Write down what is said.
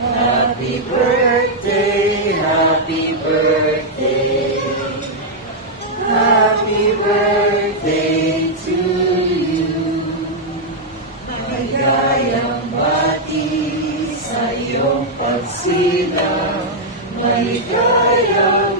Happy birthday, happy birthday. Happy birthday to you. Maligayang bati sa iyong pagsilang. Maligayang